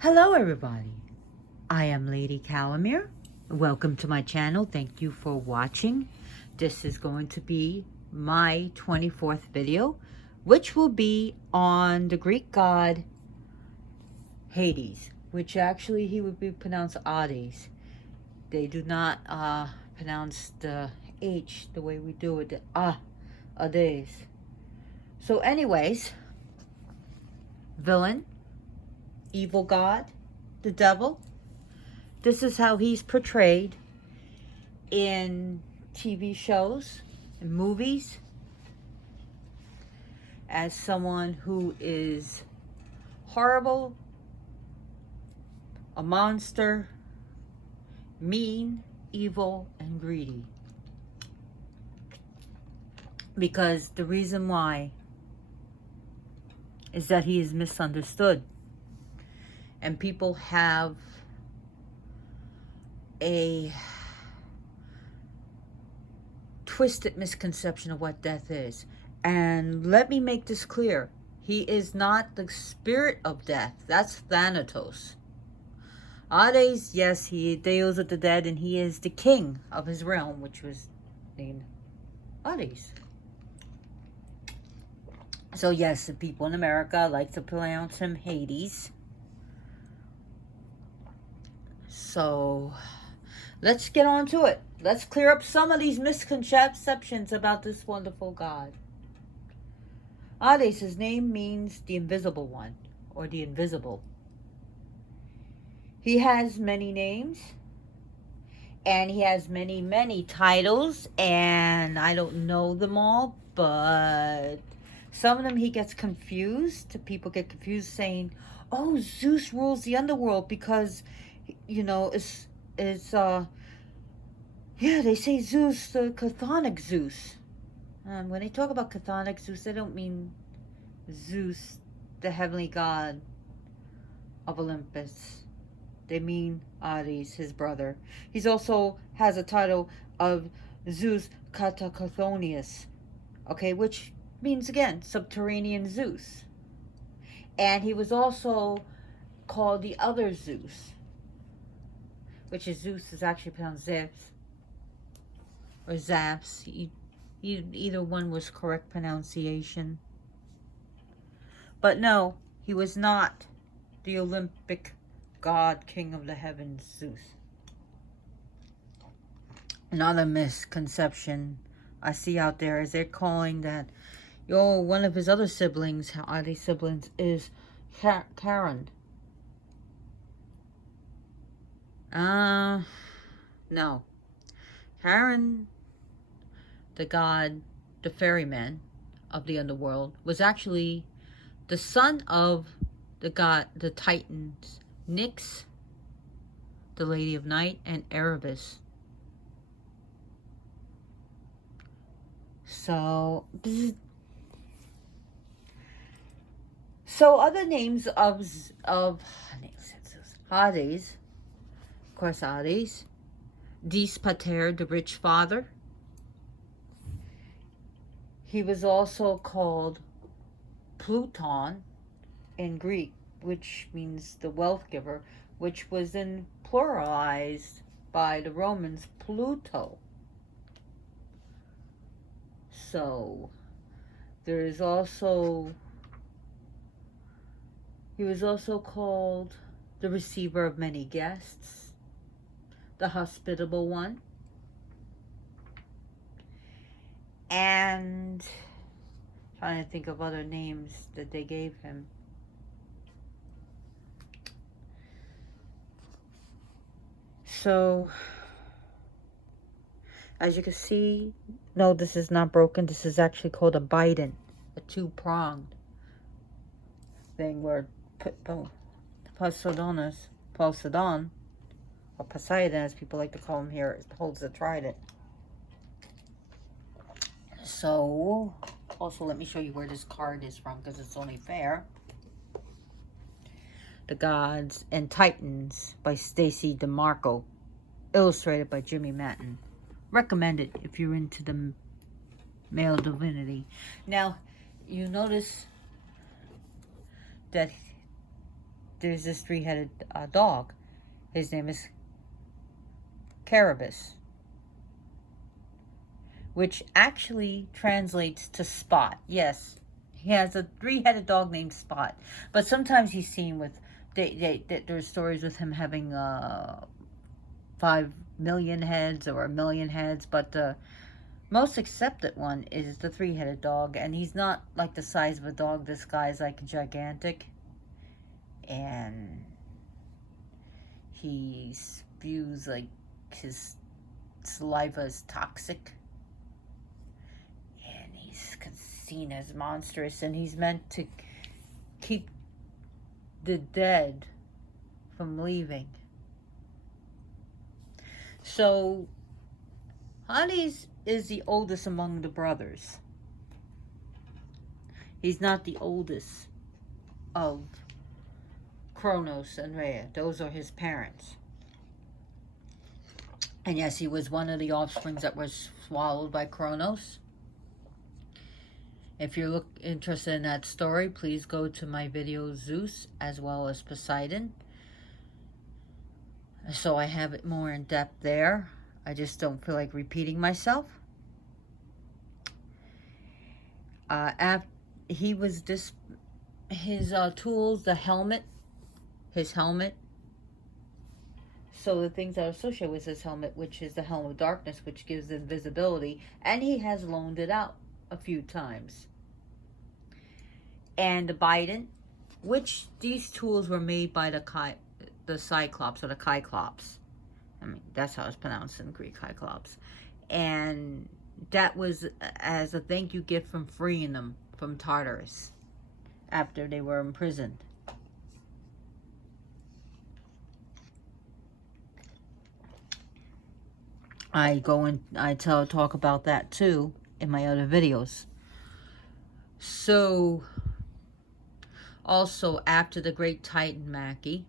Hello everybody, I am Lady Calamere. Welcome to my channel. Thank you for watching. This is going to be my 24th video, which will be on the Greek god Hades, which actually he would be pronounced Hades. They do not pronounce the H the way we do it, the Hades. So anyways, villain, evil god, the devil. This is how he's portrayed in TV shows and movies, as someone who is horrible, a monster, mean, evil, and greedy. Because the reason why is that he is misunderstood. And people have a twisted misconception of what death is. And let me make this clear. He is not the spirit of death. That's Thanatos. Hades, yes, he deals with the dead, and he is the king of his realm, which was named Hades. So yes, the people in America like to pronounce him Hades. So let's get on to it. Let's clear up some of these misconceptions about this wonderful god. Hades, his name means the invisible one, or the invisible. He has many names, and he has many titles, and I don't know them all, but some of them he gets confused. People get confused saying, oh, Zeus rules the underworld because, you know, yeah, they say Zeus, the chthonic Zeus. When they talk about chthonic Zeus, they don't mean Zeus, the heavenly god of Olympus. They mean Hades, his brother. He's also has a title of Zeus Catachthonius, okay, which means, again, subterranean Zeus. And he was also called the other Zeus, which is Zeus is actually pronounced Zeus or Zaps. Either one was correct pronunciation. But no, he was not the Olympic god, king of the heavens, Zeus. Another misconception I see out there is they're calling that, one of his other siblings, Hades siblings, is Charon. No. Charon, the god, the ferryman of the underworld, was actually the son of the god, the Titans, Nyx, the Lady of Night, and Erebus. So other names of Hades, of course, Hades, Dis Pater, the rich father. He was also called Pluton in Greek, which means the wealth giver, which was then pluralized by the Romans, Pluto. So there is also, he was also called the receiver of many guests, the hospitable one, and trying to think of other names that they gave him. So, as you can see, no, this is not broken. This is actually called a bident, a two-pronged thing where Poseidon, or Poseidon, as people like to call him here, holds the trident. So, also let me show you where this card is from, because it's only fair. The Gods and Titans by Stacy DeMarco, illustrated by Jimmy Matten. Recommended if you're into the male divinity. Now, you notice that there's this three-headed dog. His name is Carabas, which actually translates to Spot. Yes, he has a three-headed dog named Spot, but sometimes he's seen with there's stories with him having 5 million heads or 1 million heads, but the most accepted one is the three-headed dog, and he's not like the size of a dog. This guy's like gigantic, and he spews like his saliva is toxic, and he's seen as monstrous, and he's meant to keep the dead from leaving. So Hades is the oldest among the brothers. He's not the oldest of Kronos and Rhea. Those are his parents. And yes, he was one of the offsprings that was swallowed by Kronos. If you're interested in that story, please go to my video Zeus as well as Poseidon. So I have it more in depth there. I just don't feel like repeating myself. He was his tools, the helmet, his helmet. So the things that are associated with his helmet, which is the helm of darkness, which gives invisibility, and he has loaned it out a few times. And the Bident, which these tools were made by the Cyclops or the Cyclops. I mean, that's how it's pronounced in Greek, Cyclops. And that was as a thank you gift from freeing them from Tartarus after they were imprisoned. I talk about that too in my other videos. So, also after the great Titan Maki,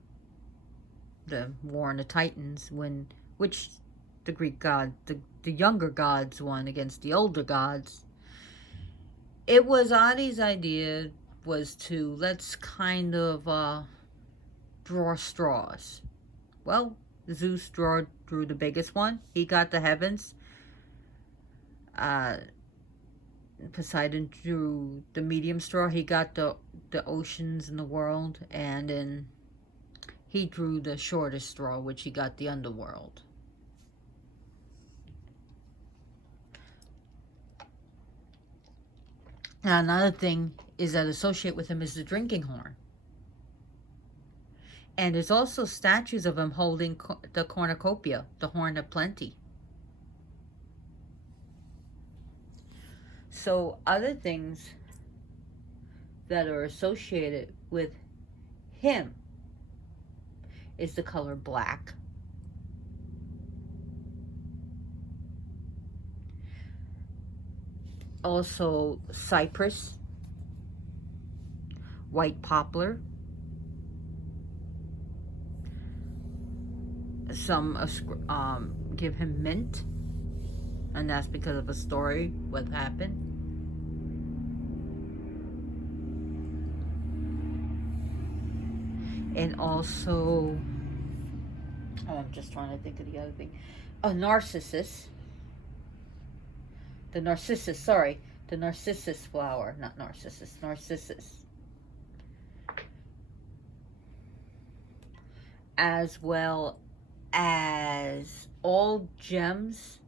the War on the Titans, which the Greek god, the younger gods won against the older gods, it was Adi's idea was to let's kind of draw straws. Well, Zeus drew the biggest one. He got the heavens. Poseidon drew the medium straw. He got the oceans and the world, and then he drew the shortest straw, which he got the underworld. Now, another thing is that associated with him is the drinking horn. And there's also statues of him holding the cornucopia, the horn of plenty. So other things that are associated with him is the color black. Also cypress, white poplar. Some give him mint, and that's because of a story, what happened. And also, I'm just trying to think of the other thing. Narcissus. The narcissus flower, not narcissus, narcissus. As well as all gems.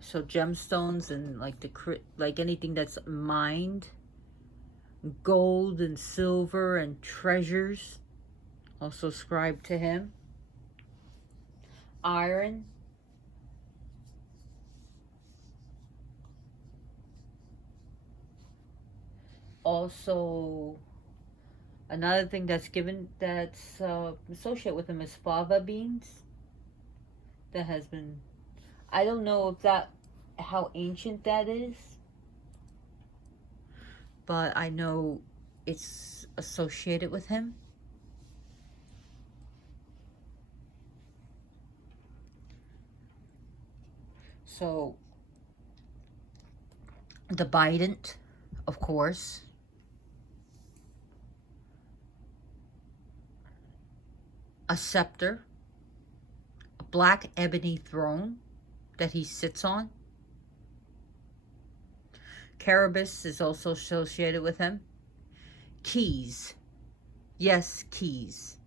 So gemstones and like anything that's mined, gold and silver and treasures also ascribed to him. Iron. Also, another thing that's associated with him is fava beans. That has been, I don't know if how ancient that is, but I know it's associated with him. So, the Bident, of course, a scepter, a black ebony throne that he sits on. Carabas is also associated with him. Keys. Yes, keys.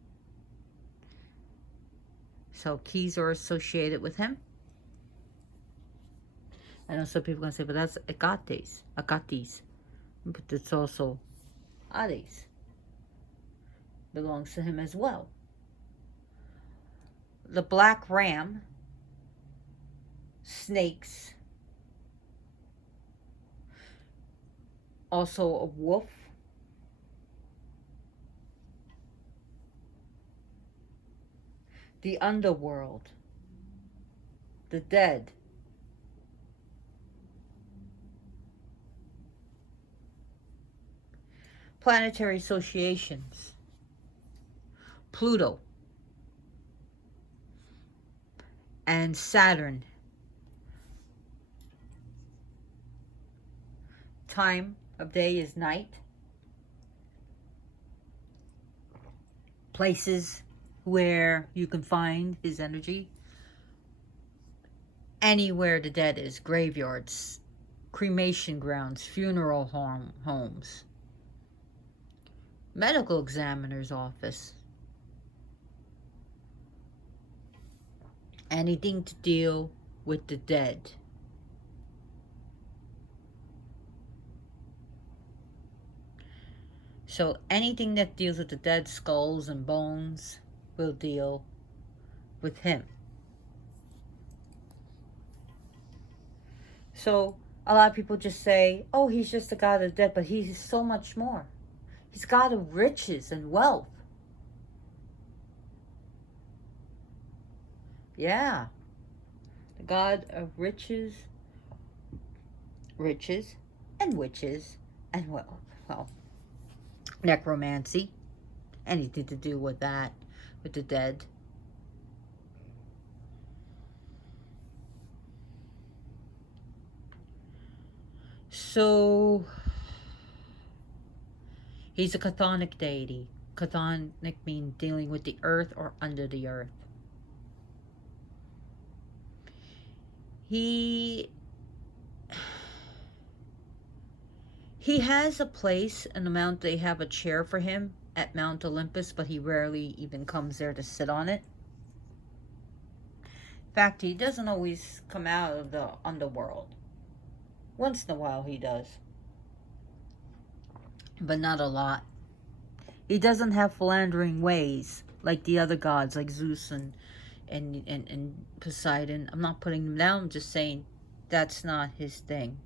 So keys are associated with him. I know some people are going to say, but that's Agates. But it's also Ares. Belongs to him as well. The black ram, snakes, also a wolf, the underworld, the dead, planetary associations, Pluto and Saturn. Time of day is night. Places where you can find his energy. Anywhere the dead is. Graveyards, cremation grounds, funeral homes, medical examiner's office. Anything to deal with the dead. So anything that deals with the dead, skulls and bones, will deal with him. So a lot of people just say, oh, he's just the god of the dead, but he's so much more. He's god of riches and wealth. Yeah. The god of riches and witches and wealth. Well, necromancy, anything to do with that, with the dead. So he's a chthonic deity. Chthonic means dealing with the earth or under the earth. He has a place in the mount. They have a chair for him at Mount Olympus, but he rarely even comes there to sit on it. In fact, he doesn't always come out of the underworld. Once in a while he does, but not a lot. He doesn't have philandering ways like the other gods, like Zeus and Poseidon. I'm not putting them down, I'm just saying that's not his thing.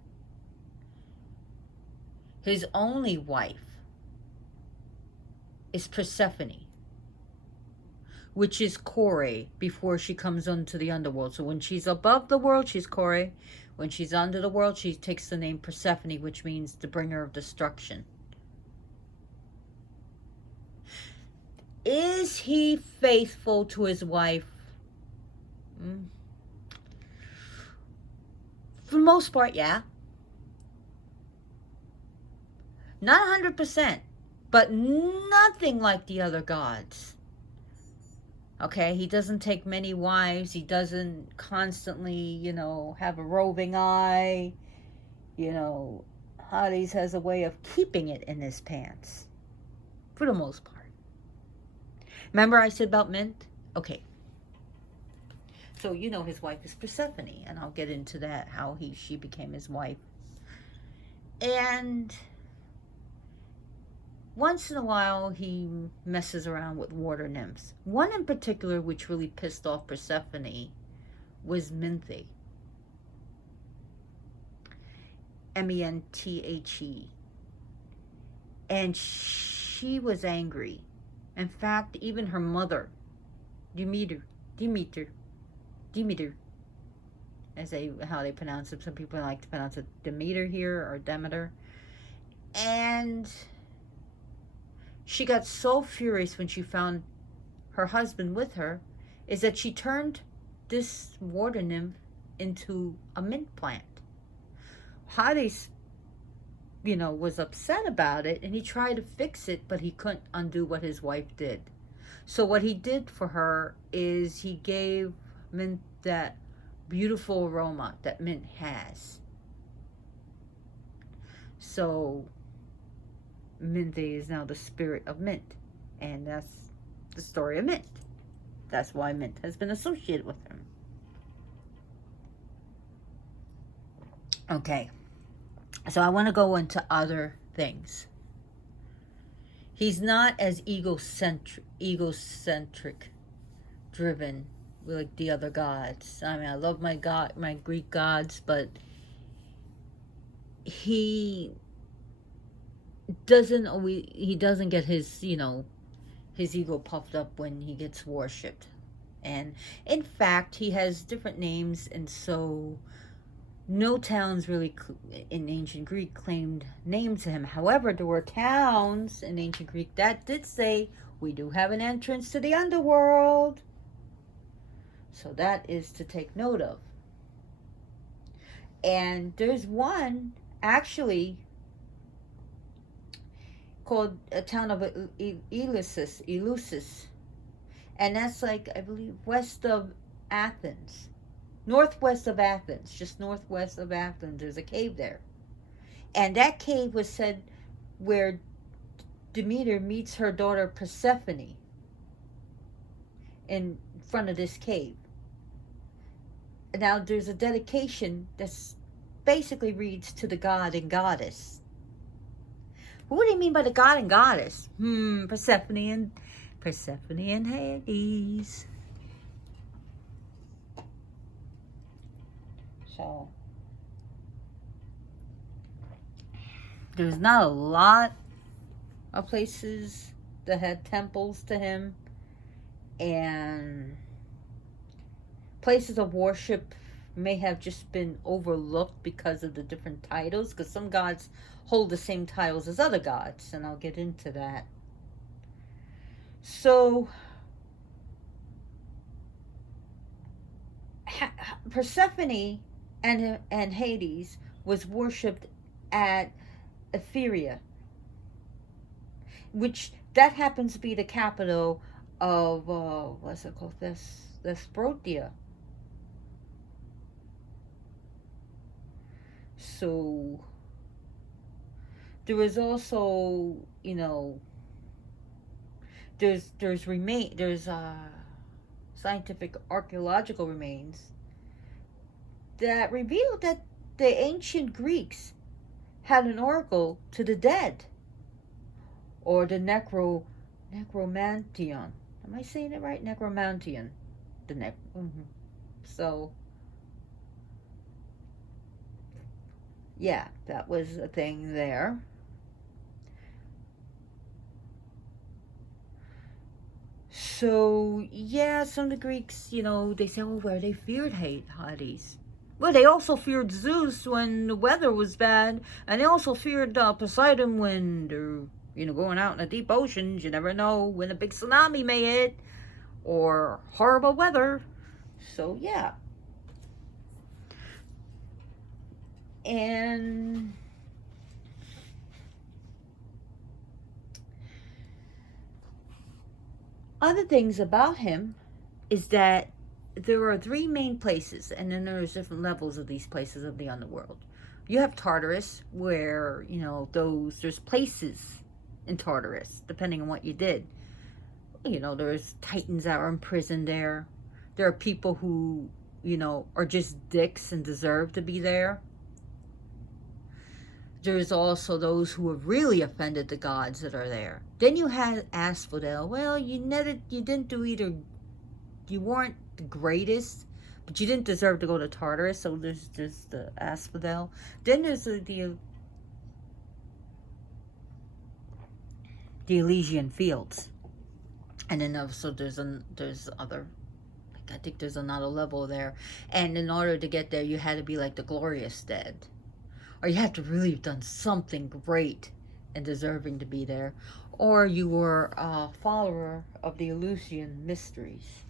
His only wife is Persephone, which is Kore before she comes onto the underworld. So when she's above the world, she's Kore. When she's under the world, she takes the name Persephone, which means the bringer of destruction. Is he faithful to his wife? For the most part, yeah. Not 100%, but nothing like the other gods. Okay, he doesn't take many wives. He doesn't constantly, have a roving eye. Hades has a way of keeping it in his pants. For the most part. Remember I said about mint? Okay. So, his wife is Persephone. And I'll get into that, how she became his wife. And once in a while, he messes around with water nymphs. One in particular, which really pissed off Persephone, was Menthe. Menthe. And she was angry. In fact, even her mother, Demeter, how they pronounce it. Some people like to pronounce it Demeter here, or Demeter. And she got so furious when she found her husband with her, is that she turned this water nymph into a mint plant. Hades, was upset about it, and he tried to fix it, but he couldn't undo what his wife did. So what he did for her is he gave Mint that beautiful aroma that mint has. So Minthe is now the spirit of mint. And that's the story of Mint. That's why Mint has been associated with him. Okay. So I want to go into other things. He's not as egocentric driven like the other gods. I mean, I love my Greek gods, but he doesn't get his, his ego puffed up when he gets worshipped. And in fact, he has different names, and so no towns really in ancient Greek claimed name to him. However, there were towns in ancient Greek that did say, we do have an entrance to the underworld. So that is to take note of. And there's one actually called a town of Eleusis. And that's like, I believe, west of Athens. Northwest of Athens. Just northwest of Athens. There's a cave there. And that cave was said where Demeter meets her daughter Persephone in front of this cave. Now there's a dedication that's basically reads to the god and goddess. What do you mean by the god and goddess? Persephone and Hades. So there's not a lot of places that had temples to him, and places of worship may have just been overlooked because of the different titles, because some gods hold the same titles as other gods, and I'll get into that. So Persephone and Hades was worshipped at Etheria, which that happens to be the capital of what's it called? Thesprotia. So there was also, there's scientific archaeological remains that reveal that the ancient Greeks had an oracle to the dead, or the necromantion. Am I saying it right? Necromantion. So yeah, that was a thing there. So yeah, some of the Greeks, they say, oh, where they feared Hades. Well, they also feared Zeus when the weather was bad, and they also feared Poseidon when they're, going out in the deep oceans. You never know when a big tsunami may hit, or horrible weather. So yeah. And other things about him is that there are three main places, and then there's different levels of these places of the underworld. You have Tartarus, where, there's places in Tartarus, depending on what you did. There's titans that are imprisoned there. There are people who, are just dicks and deserve to be there. There's also those who have really offended the gods that are there. Then you had Asphodel. Well, you didn't do either. You weren't the greatest, but you didn't deserve to go to Tartarus. So there's just the Asphodel. Then there's the Elysian Fields, and then also there's other. I think there's another level there, and in order to get there, you had to be like the glorious dead, or you had to really have done something great and deserving to be there, or you were a follower of the Eleusinian mysteries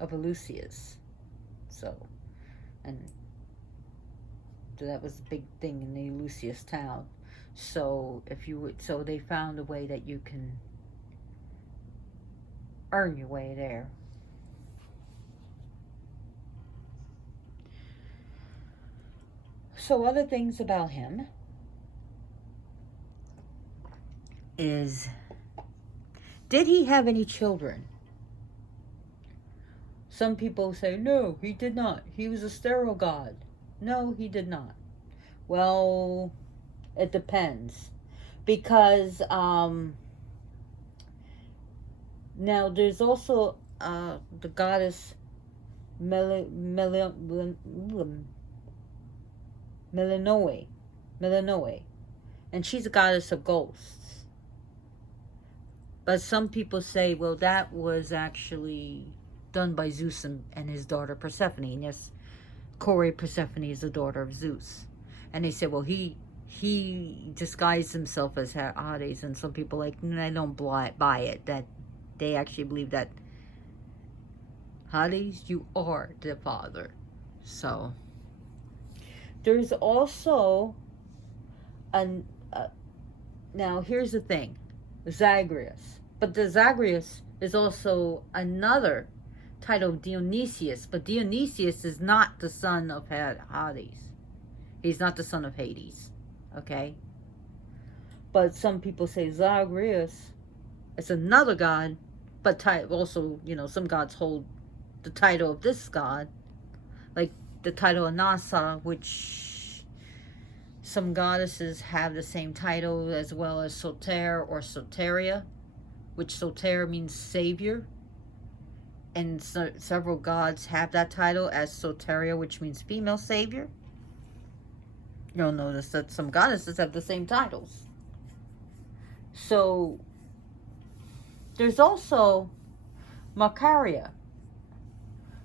of Eleusis. So that was a big thing in the Eleusis town. So so they found a way that you can earn your way there. So other things about him is, did he have any children? Some people say, no, he did not. He was a sterile god. No, he did not. Well, it depends. Because now there's also the goddess Melinoe, and she's a goddess of ghosts. But some people say, well, that was actually done by Zeus and his daughter Persephone. And yes, Persephone is the daughter of Zeus. And they say, well, he disguised himself as Hades. And some people like, I don't buy it. That they actually believe that Hades, you are the father. So there's also now here's the thing, Zagreus. But the Zagreus is also another title of Dionysius. But Dionysius is not the son of Hades. He's not the son of Hades. Okay? But some people say Zagreus is another god. But also, some gods hold the title of this god. Like the title of Nasa, which some goddesses have the same title, as well as Soter or Soteria, which Soter means savior. And several gods have that title as Soteria, which means female savior. You'll notice that some goddesses have the same titles. So there's also Macaria.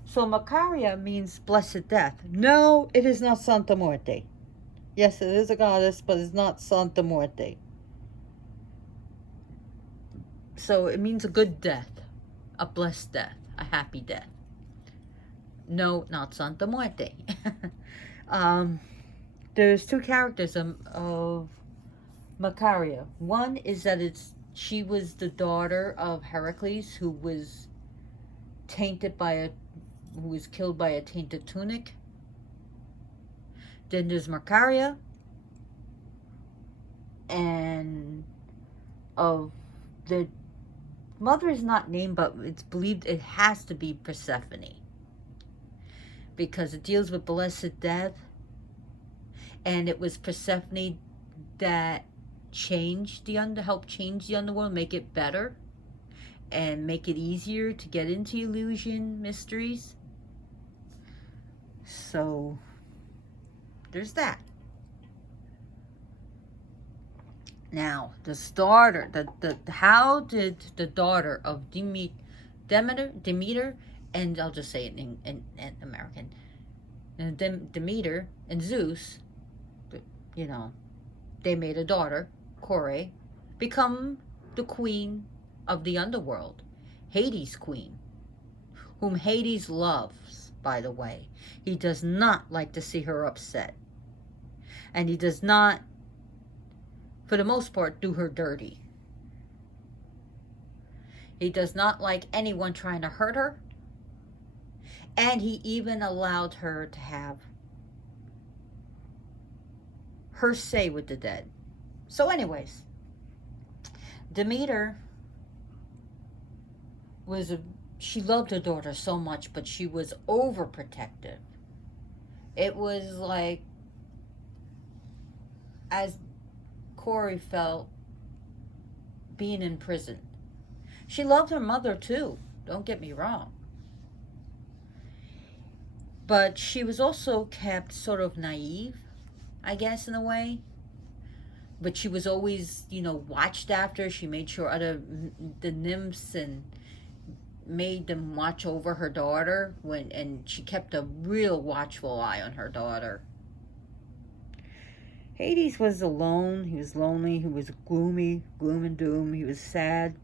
So Macaria means blessed death. No, it is not Santa Muerte. Yes, it is a goddess, but it's not Santa Muerte. So it means a good death, a blessed death, a happy death. No, not Santa Muerte. There's two characters of Macaria. One is that she was the daughter of Heracles, who was killed by a tainted tunic. Then there's Macaria, and of the mother is not named, but it's believed it has to be Persephone, because it deals with blessed death, and it was Persephone that helped change the underworld, make it better, and make it easier to get into Eleusinian mysteries. So there's that. Now, how did the daughter of Demeter, and I'll just say it in American, Demeter and Zeus, they made a daughter, Kore, become the queen of the underworld, Hades' queen, whom Hades loves, by the way. He does not like to see her upset. And he does not, for the most part, do her dirty. He does not like anyone trying to hurt her. And he even allowed her to have her say with the dead. So anyways, Demeter she loved her daughter so much, but she was overprotective. It was like, as Corey felt, being in prison. She loved her mother too, don't get me wrong. But she was also kept sort of naive, I guess, in a way. But she was always, watched after. She made sure the nymphs and made them watch over her daughter, and she kept a real watchful eye on her daughter. Hades was alone. He was lonely. He was gloomy, gloom and doom. He was sad,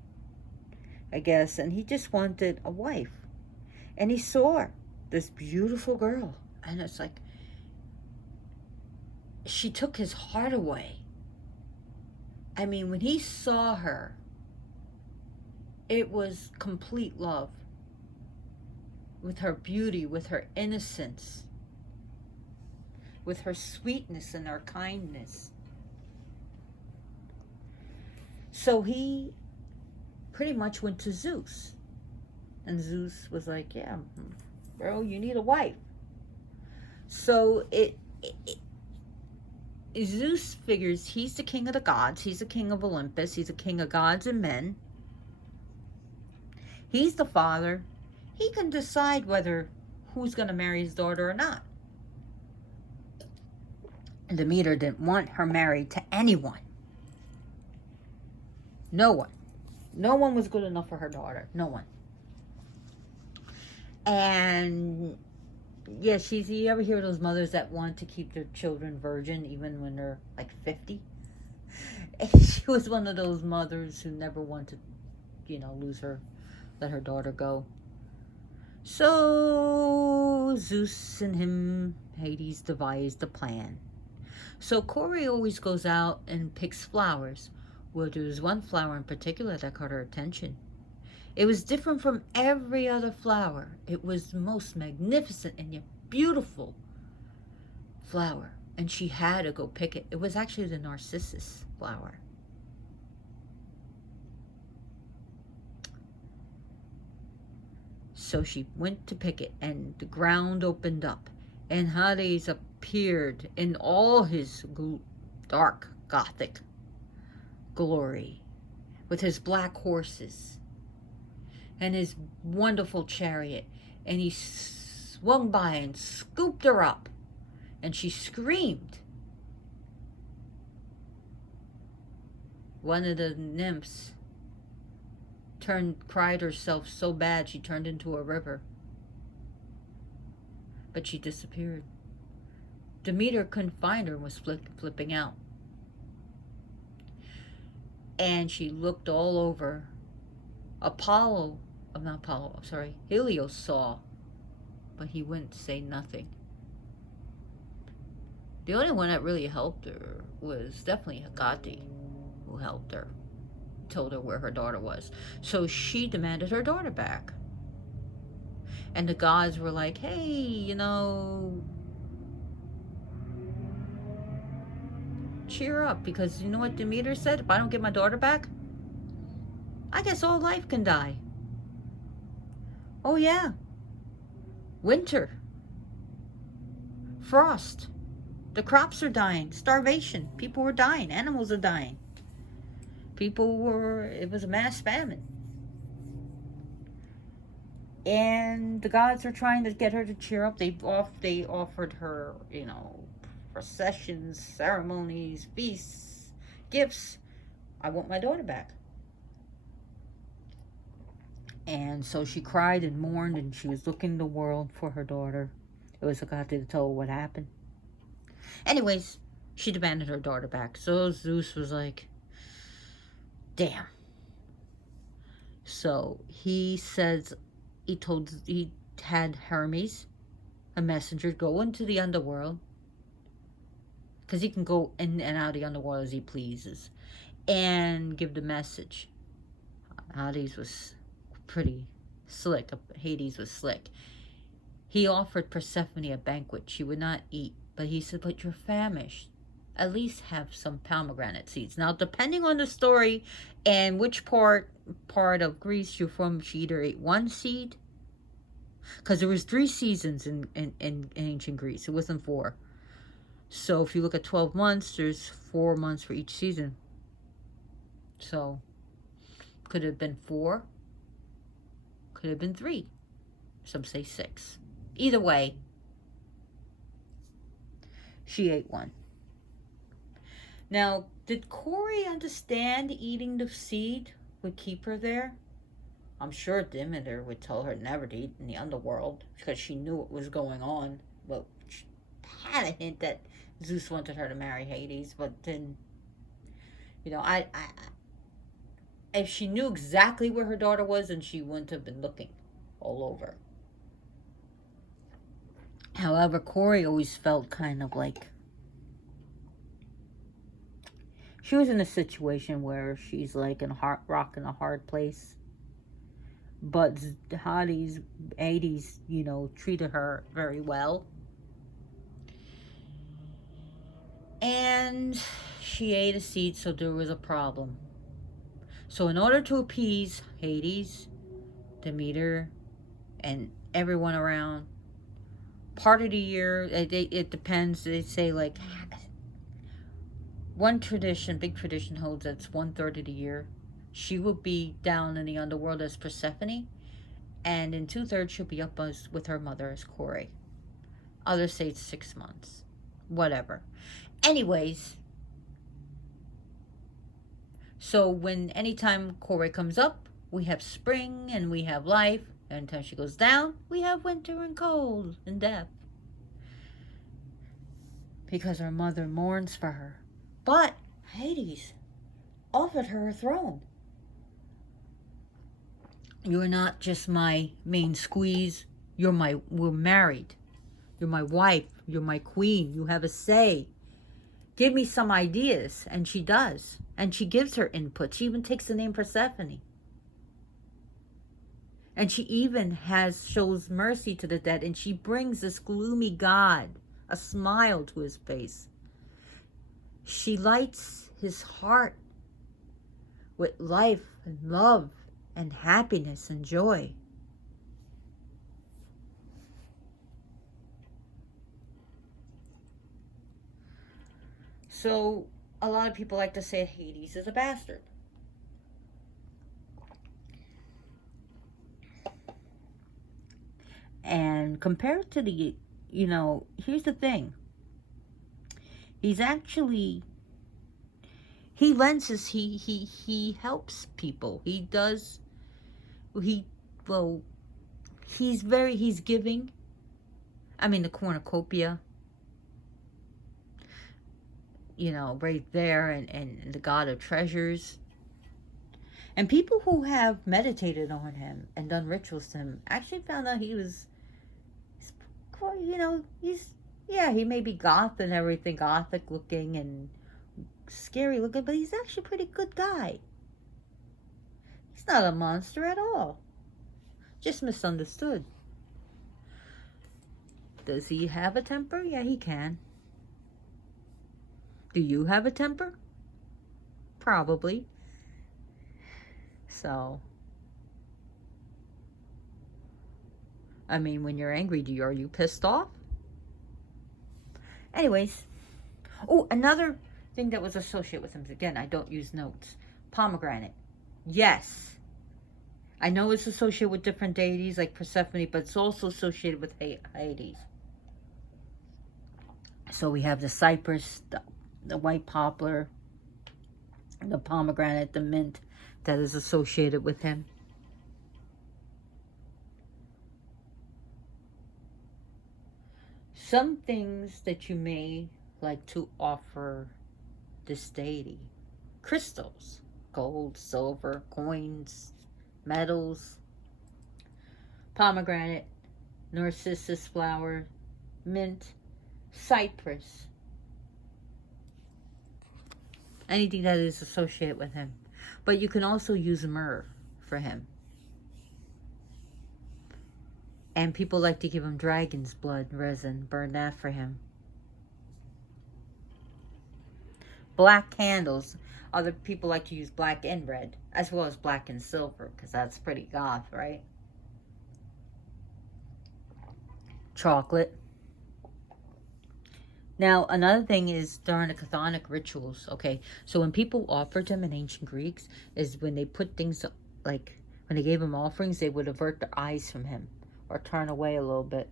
I guess, and he just wanted a wife. And he saw this beautiful girl, and it's like she took his heart away. I mean, when he saw her, It was complete love. With her beauty, with her innocence, with her sweetness and her kindness. So he pretty much went to Zeus. And Zeus was like, yeah, bro, you need a wife. So Zeus figures he's the king of the gods. He's the king of Olympus. He's the king of gods and men. He's the father. He can decide whether who's going to marry his daughter or not. And Demeter didn't want her married to anyone. No one. No one was good enough for her daughter. No one. And yeah, you ever hear those mothers that want to keep their children virgin even when they're like 50? She was one of those mothers who never wanted, let her daughter go. So Zeus and him, Hades, devised a plan. So Corey always goes out and picks flowers. Well, there was one flower in particular that caught her attention. It was different from every other flower. It was the most magnificent and yet beautiful flower. And she had to go pick it. It was actually the narcissus flower. So she went to pick it, and the ground opened up, and Hades appeared in all his dark gothic glory, with his black horses and his wonderful chariot, and he swung by and scooped her up, and she screamed. One of the nymphs cried herself so bad she turned into a river. But she disappeared. Demeter couldn't find her and was flipping out. And she looked all over. Helios saw, but he wouldn't say nothing. The only one that really helped her was definitely Hecate, who helped her. Told her where her daughter was. So she demanded her daughter back. And the gods were like, hey, cheer up, because you know what Demeter said? If I don't get my daughter back, I guess all life can die. Oh yeah. Winter. Frost. The crops are dying. Starvation. People were dying. Animals are dying. It was a mass famine. And the gods are trying to get her to cheer up. They offered her, processions, ceremonies, feasts, gifts. I want my daughter back. And so she cried and mourned, and she was looking the world for her daughter. It was Hecate to tell her what happened. Anyways, she demanded her daughter back. So Zeus was like, damn. So he had Hermes, a messenger, go into the underworld, because he can go in and out of the underworld as he pleases, and give the message. Hades was pretty slick. Hades was slick. He offered Persephone a banquet. She would not eat, but he said, but you're famished. At least have some pomegranate seeds. Now, depending on the story and which part of Greece you're from, she either ate one seed, because there was 3 seasons in ancient Greece. It wasn't 4. So if you look at 12 months, there's 4 months for each season. So could it have been 4? Could have been 3. Some say 6. Either way, she ate one. Now, did Corey understand eating the seed would keep her there? I'm sure Demeter would tell her never to eat in the underworld, because she knew what was going on. Well, she had a hint that Zeus wanted her to marry Hades, but then, if she knew exactly where her daughter was, then she wouldn't have been looking all over. However, Corey always felt kind of like she was in a situation where she's like in a rock in a hard place. but Hades, treated her very well. And she ate a seed, so there was a problem. So in order to appease Hades, Demeter, and everyone around, part of the year, it depends. They say like one tradition, big tradition holds that's 1/3 of the year. She will be down in the underworld as Persephone, and in 2/3 she'll be up with her mother as Kore. Others say it's 6 months. Whatever. Anyways, so when anytime Kore comes up, we have spring and we have life. And anytime she goes down, we have winter and cold and death. Because her mother mourns for her. But Hades offered her a throne. You're not just my main squeeze. We're married. You're my wife. You're my queen. You have a say. Give me some ideas. And she does. And she gives her input. She even takes the name Persephone. And she even shows mercy to the dead. And she brings this gloomy god a smile to his face. She lights his heart with life and love and happiness and joy. So a lot of people like to say Hades is a bastard. And compared to here's the thing. He helps people. He's giving. I mean, the cornucopia, right there, and the God of treasures. And people who have meditated on him and done rituals to him actually found out he's he may be goth and everything, gothic looking and scary looking, but he's actually a pretty good guy. He's not a monster at all. Just misunderstood. Does he have a temper? Yeah, he can. Do you have a temper? Probably. So, I mean, when you're angry, are you pissed off? Anyways. Oh, another thing that was associated with him. Again, I don't use notes. Pomegranate. Yes. I know it's associated with different deities like Persephone, but it's also associated with Hades. So we have the cypress, the white poplar, the pomegranate, the mint that is associated with him. Some things that you may like to offer this deity. Crystals, gold, silver, coins, metals, pomegranate, narcissus flower, mint, cypress. Anything that is associated with him. But you can also use myrrh for him. And people like to give him dragon's blood resin, burn that for him. Black candles. Other people like to use black and red, as well as black and silver, because that's pretty goth, right? Chocolate. Now, another thing is during the chthonic rituals, okay? So when people offered him in ancient Greeks, is when they put things, like, when they gave him offerings, they would avert their eyes from him or turn away a little bit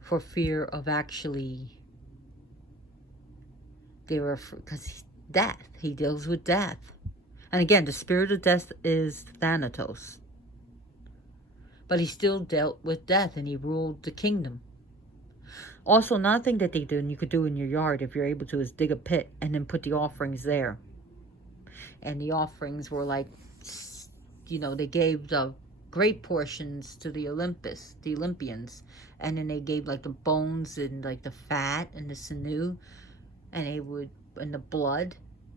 for fear of actually, because death, he deals with death. And again, the spirit of death is Thanatos. But he still dealt with death and he ruled the kingdom. Also, another thing that they do, and you could do in your yard if you're able to, is dig a pit and then put the offerings there. And the offerings were like, they gave the great portions to the Olympians. And then they gave like the bones and like the fat and the sinew. And and the blood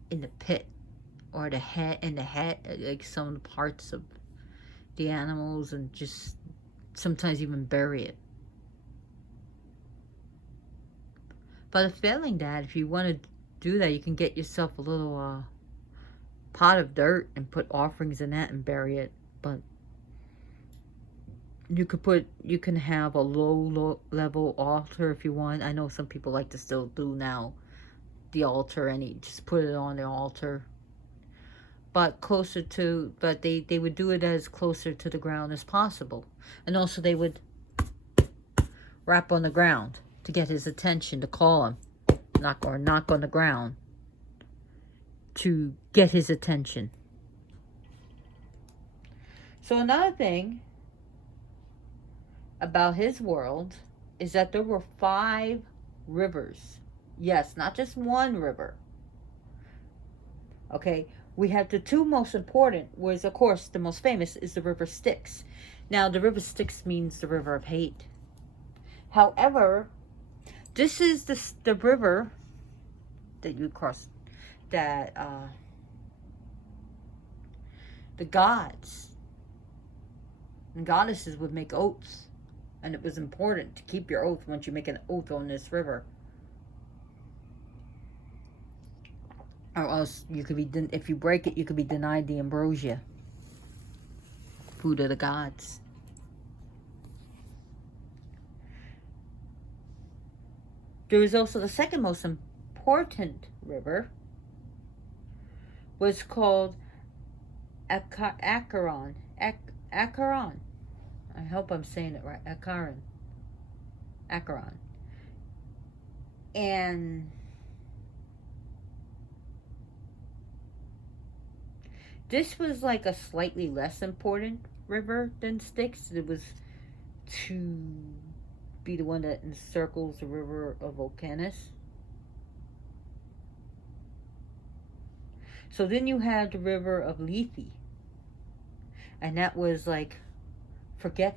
in the pit. Or the head, like some parts of, the animals and just sometimes even bury it. But failing that, if you want to do that, you can get yourself a little pot of dirt and put offerings in that and bury it. But you can have a low level altar if you want. I know some people like to still do now the altar, and you just put it on the altar. But they would do it as closer to the ground as possible. And also they would rap on the ground to get his attention, to call him. Knock on the ground to get his attention. So another thing about his world is that there were 5 rivers. Yes, not just one river. Okay, we have the 2 most important, was of course the most famous is the river Styx. Now the river Styx means the river of hate. However, this is the river that you cross, that the gods and goddesses would make oaths, and it was important to keep your oath once you make an oath on this river, or else you could be, if you break it, you could be denied the ambrosia, food of the gods. There was also the second most important river, was called Acheron. Acheron. I hope I'm saying it right. Acheron. And this was like a slightly less important river than Styx. It was to be the one that encircles the river of Volcanus. So then you had the river of Lethe, and that was like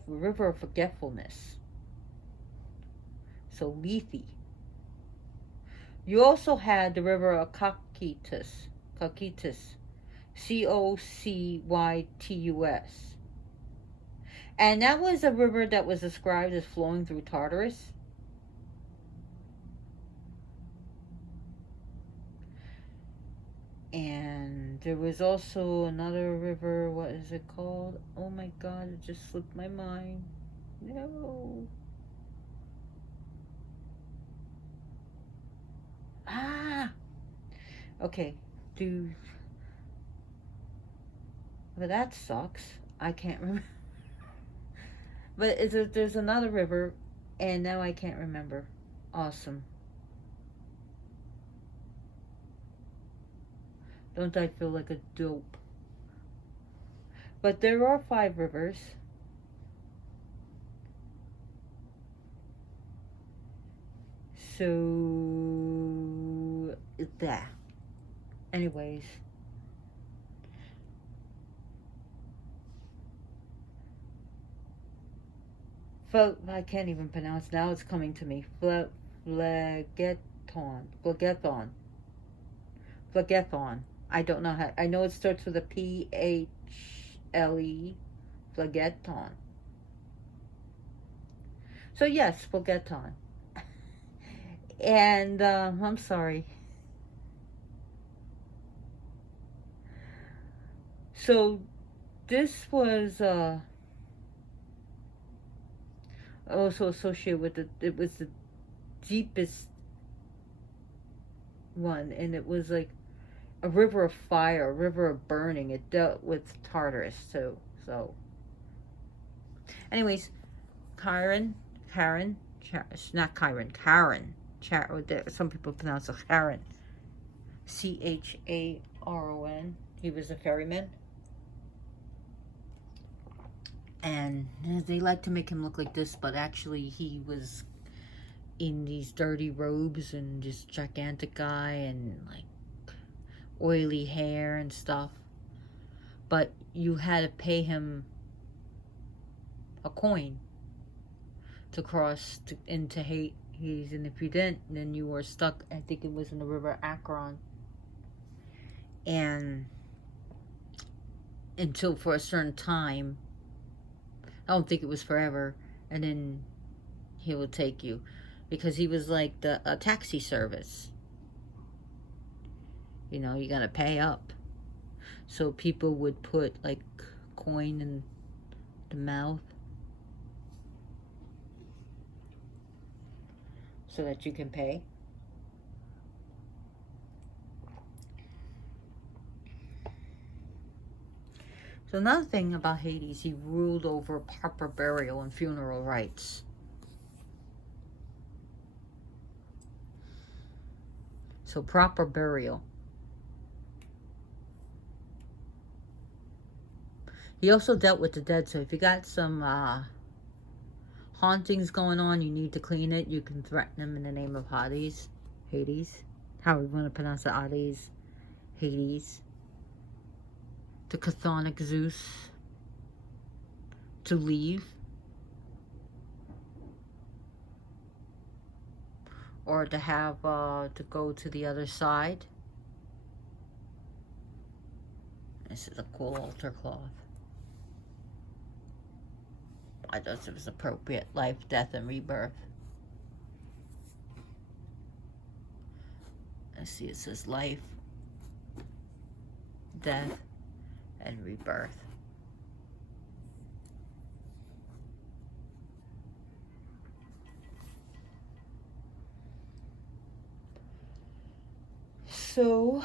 river of forgetfulness. So Lethe. You also had the river of Cocytus, Cocytus, and that was a river that was described as flowing through Tartarus. And there was also another river, what is it called? Oh my god, it just slipped my mind. No. Okay, but that sucks. I can't remember. But there's another river, and now I can't remember. Awesome. Don't I feel like a dope? But there are 5 rivers. So that. Anyways. I can't even pronounce. Now it's coming to me. Phlegethon. I don't know how. I know it starts with a PHLE. Phlegethon. So yes, Phlegethon. And I'm sorry. So this was also associated with it was the deepest one, and it was like a river of fire, a river of burning. It dealt with Tartarus too. So anyways, Karen, not Chiron, Karen. Some people pronounce it Charon. Charon. He was a ferryman. And they like to make him look like this, but actually he was in these dirty robes and this gigantic guy and like oily hair and stuff. But you had to pay him a coin to cross into Hades, and if you didn't, then you were stuck. I think it was in the river Acheron, and until for a certain time, I don't think it was forever. And then he would take you. Because he was like a taxi service. You know, you gotta pay up. So people would put like coin in the mouth so that you can pay. So another thing about Hades, he ruled over proper burial and funeral rites. So proper burial. He also dealt with the dead. So if you got some hauntings going on, you need to clean it. You can threaten them in the name of Hades. Hades. How we want to pronounce it? Hades. Hades. The chthonic Zeus. To leave. Or to have, to go to the other side. This is a cool altar cloth. I thought it was appropriate. Life, death, and rebirth. Let's see, it says life, death, and rebirth. So,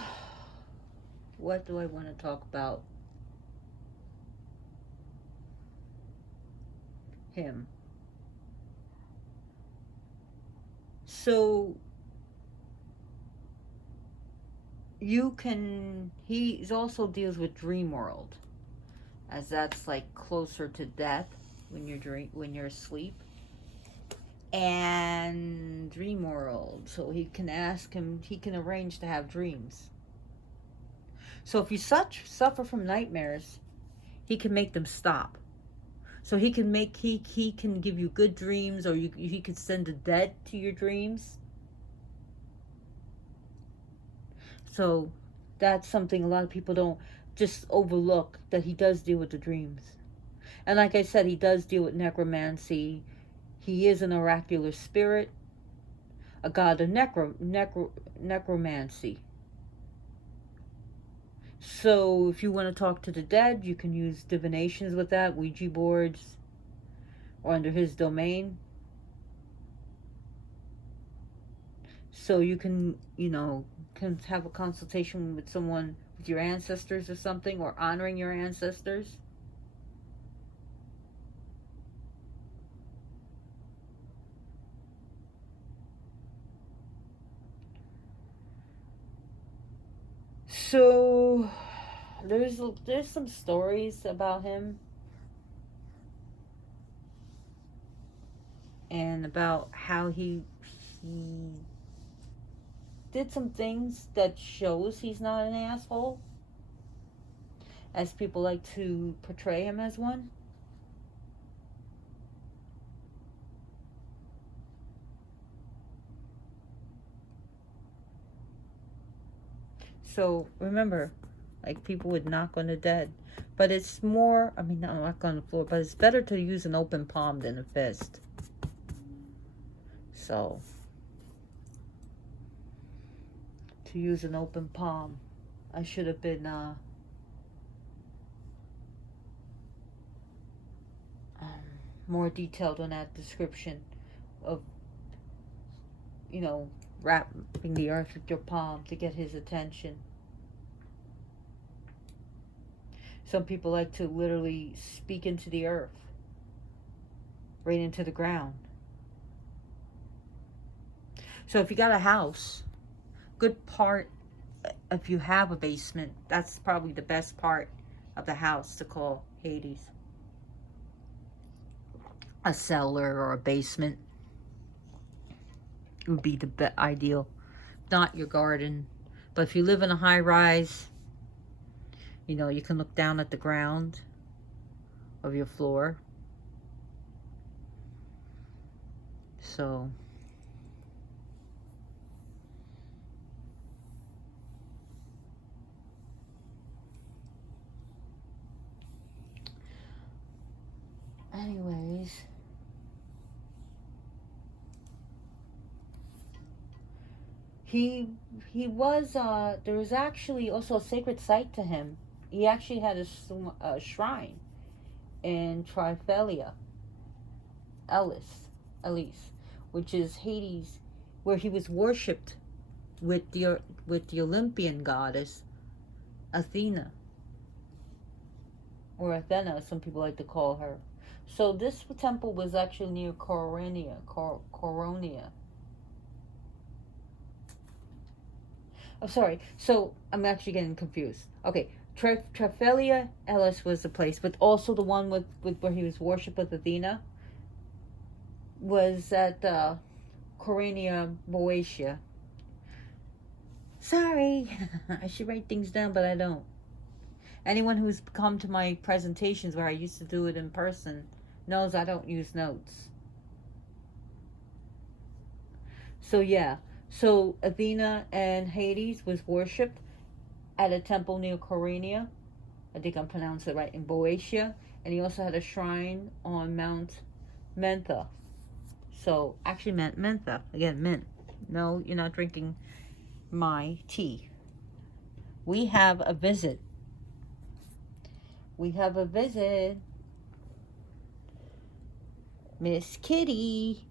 what do I want to talk about? Him. So, he also deals with dream world, as that's like closer to death when you're asleep. And dream world, so he can arrange to have dreams. So if you suffer from nightmares, he can make them stop. So he can give you good dreams, or he could send the dead to your dreams. So that's something a lot of people don't just overlook, that he does deal with the dreams. And like I said, he does deal with necromancy. He is an oracular spirit, a god of necromancy. So if you want to talk to the dead, you can use divinations with that, Ouija boards, or under his domain. So you can have a consultation with someone, with your ancestors or something, or honoring your ancestors. So there's some stories about him, and about how he did some things that shows he's not an asshole, as people like to portray him as one. So remember, like, people would knock on the dead, but it's more, not knock on the floor, but it's better to use an open palm than a fist. So to use an open palm, I should have been more detailed on that description of, wrapping the earth with your palm to get his attention. Some people like to literally speak into the earth, right into the ground. So if you got a house, good part, if you have a basement, that's probably the best part of the house to call Hades. A cellar or a basement would be the ideal. Not your garden. But if you live in a high rise, you can look down at the ground of your floor. So anyway. He he was there was actually also a sacred site to him. He actually had a shrine in Triphalia, Ellis, which is Hades, where he was worshipped with the Olympian goddess Athena, or Athena, as some people like to call her. So this temple was actually near Coronia. Oh, sorry. So I'm actually getting confused. Okay, Triphalia Ellis was the place, but also the one with where he was worshipped with Athena was at Coronia, Boeotia. Sorry, I should write things down, but I don't. Anyone who's come to my presentations where I used to do it in person knows I don't use notes. So yeah, so Athena and Hades was worshipped at a temple near Coronia. I think I'm pronouncing it right, in Boeotia. And he also had a shrine on Mount Mentha. So actually meant Mentha. Again, mint. No, you're not drinking my tea. We have a visit. We have a visit. Miss Kitty.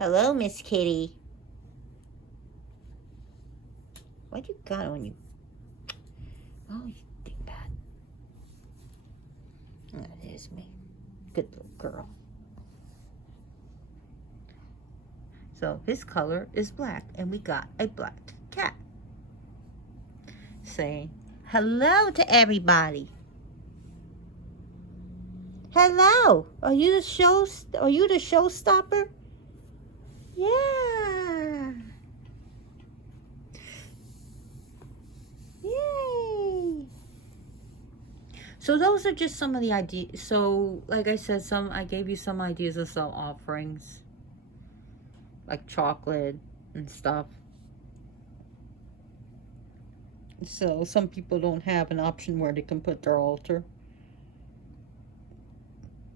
Hello, Miss Kitty. What you got on you? Oh, you dingbat. Oh, there's me. Good little girl. So his color is black, and we got a black cat. Saying hello to everybody. Hello. Are you the showstopper? Yeah. Yay. So those are just some of the ideas. So like I said, I gave you some ideas of some offerings, like chocolate and stuff. So some people don't have an option where they can put their altar.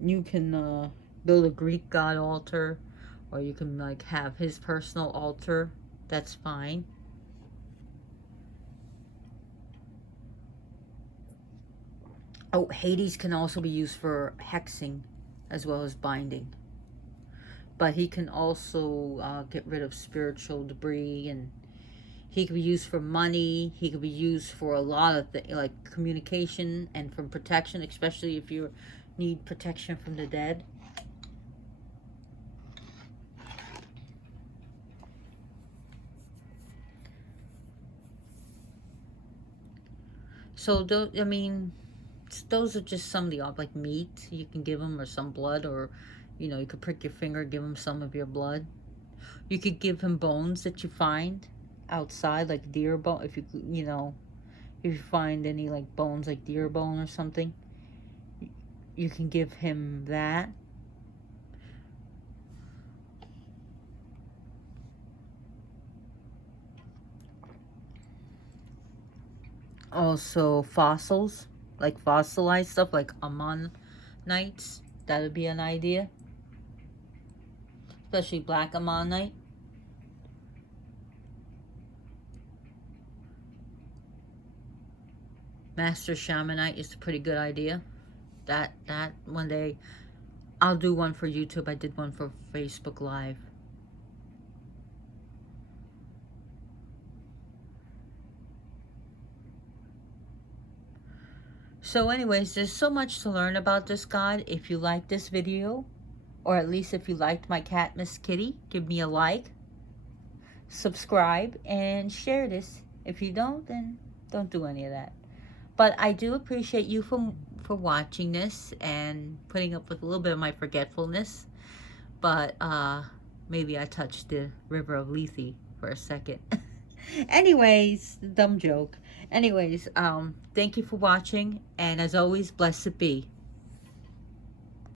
You can build a Greek god altar, or you can like have his personal altar. That's fine. Oh, Hades can also be used for hexing as well as binding. But he can also get rid of spiritual debris, and he could be used for money. He could be used for a lot of things, like communication and from protection, especially if you need protection from the dead. So, those are just some of the, like meat you can give them, or some blood, or, you could prick your finger, give him some of your blood. You could give him bones that you find outside, like deer bone, if you find any like bones like deer bone or something, you can give him that. Also fossils, like fossilized stuff like ammonites, that would be an idea, especially black ammonite. Master Shamanite is a pretty good idea. That one day I'll do one for YouTube. I did one for Facebook Live. So anyways, there's so much to learn about this god. If you like this video, or at least if you liked my cat, Miss Kitty, give me a like, subscribe, and share this. If you don't, then don't do any of that. But I do appreciate you for watching this and putting up with a little bit of my forgetfulness. But maybe I touched the river of Lethe for a second. Anyways, dumb joke. Anyways, thank you for watching, and as always, blessed be.